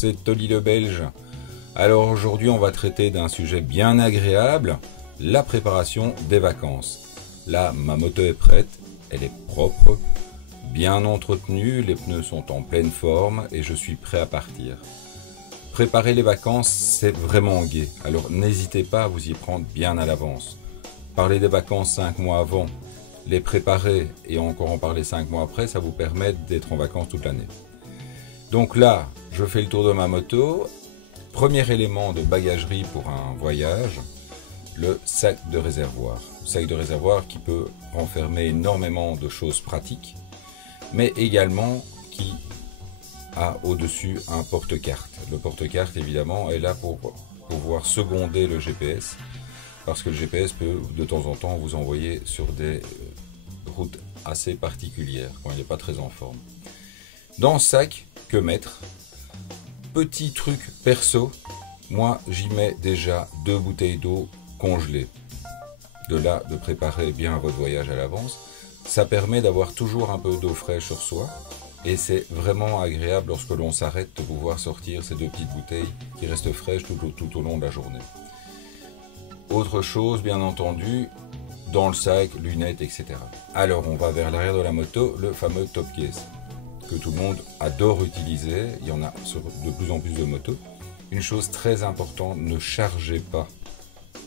c'est Tolly le Belge. Alors aujourd'hui on va traiter d'un sujet bien agréable, la préparation des vacances. Là ma moto est prête, elle est propre, bien entretenue, les pneus sont en pleine forme et je suis prêt à partir. Préparer les vacances c'est vraiment gai, alors n'hésitez pas à vous y prendre bien à l'avance. Parler des vacances 5 mois avant, les préparer et encore en parler 5 mois après, ça vous permet d'être en vacances toute l'année. Donc là, je fais le tour de ma moto. Premier élément de bagagerie pour un voyage, le sac de réservoir. Le sac de réservoir qui peut renfermer énormément de choses pratiques, mais également qui a au-dessus un porte-carte. Le porte-carte, évidemment, est là pour pouvoir seconder le GPS, parce que le GPS peut de temps en temps vous envoyer sur des routes assez particulières, quand il n'est pas très en forme. Dans ce sac, que mettre? Petit truc perso, moi j'y mets déjà 2 bouteilles d'eau congelées. De là, de préparer bien votre voyage à l'avance. Ça permet d'avoir toujours un peu d'eau fraîche sur soi. Et c'est vraiment agréable lorsque l'on s'arrête de pouvoir sortir ces 2 petites bouteilles qui restent fraîches tout au long de la journée. Autre chose, bien entendu, dans le sac, lunettes, etc. Alors on va vers l'arrière de la moto, le fameux top case, que tout le monde adore utiliser, il y en a sur de plus en plus de motos. Une chose très importante, ne chargez pas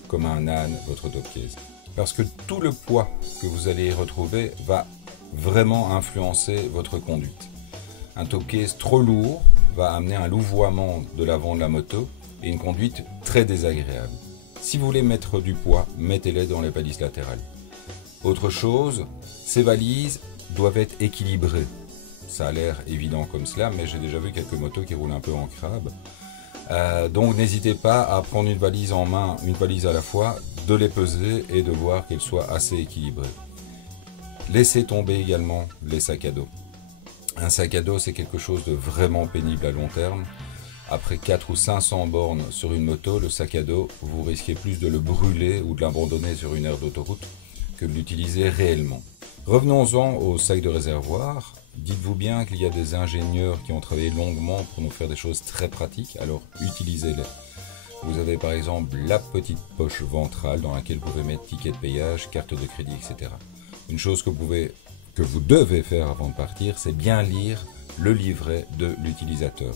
comme un âne votre top case. Parce que tout le poids que vous allez y retrouver va vraiment influencer votre conduite. Un top case trop lourd va amener un louvoiement de l'avant de la moto et une conduite très désagréable. Si vous voulez mettre du poids, mettez-les dans les valises latérales. Autre chose, ces valises doivent être équilibrées. Ça a l'air évident comme cela, mais j'ai déjà vu quelques motos qui roulent un peu en crabe. Donc n'hésitez pas à prendre une valise en main, une valise à la fois, de les peser et de voir qu'elles soient assez équilibrées. Laissez tomber également les sacs à dos. Un sac à dos, c'est quelque chose de vraiment pénible à long terme. Après 4 ou 500 bornes sur une moto, le sac à dos, vous risquez plus de le brûler ou de l'abandonner sur une aire d'autoroute que de l'utiliser réellement. Revenons-en au sac de réservoir. Dites-vous bien qu'il y a des ingénieurs qui ont travaillé longuement pour nous faire des choses très pratiques, alors utilisez-les. Vous avez par exemple la petite poche ventrale dans laquelle vous pouvez mettre ticket de payage, carte de crédit, etc. Une chose que vous devez faire avant de partir, c'est bien lire le livret de l'utilisateur.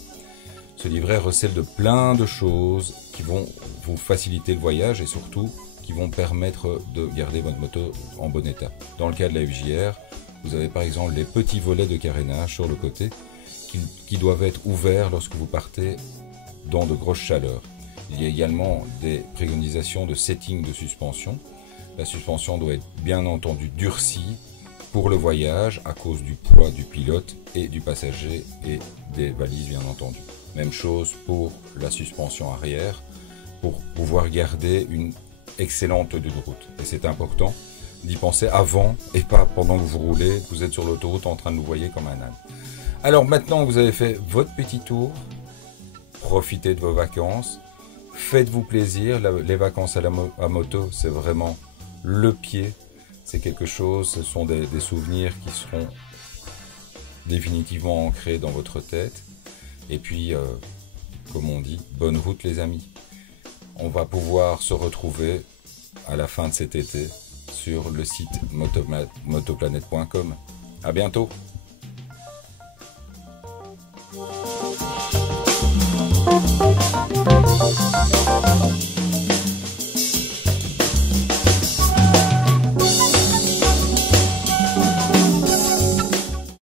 Ce livret recèle de plein de choses qui vont vous faciliter le voyage et surtout qui vont permettre de garder votre moto en bon état. Dans le cas de la FJR, vous avez par exemple les petits volets de carénage sur le côté qui doivent être ouverts lorsque vous partez dans de grosses chaleurs. Il y a également des préconisations de setting de suspension. La suspension doit être bien entendu durcie pour le voyage à cause du poids du pilote et du passager et des valises bien entendu. Même chose pour la suspension arrière pour pouvoir garder une excellente tenue de route. Et c'est important d'y penser avant et pas pendant que vous roulez, que vous êtes sur l'autoroute en train de louvoyer comme un âne. Alors maintenant que vous avez fait votre petit tour, profitez de vos vacances, faites-vous plaisir. Les vacances à moto, c'est vraiment le pied. C'est quelque chose, ce sont des souvenirs qui seront définitivement ancrés dans votre tête. Et puis, comme on dit, bonne route les amis. On va pouvoir se retrouver à la fin de cet été sur le site motoplanet.com. À bientôt.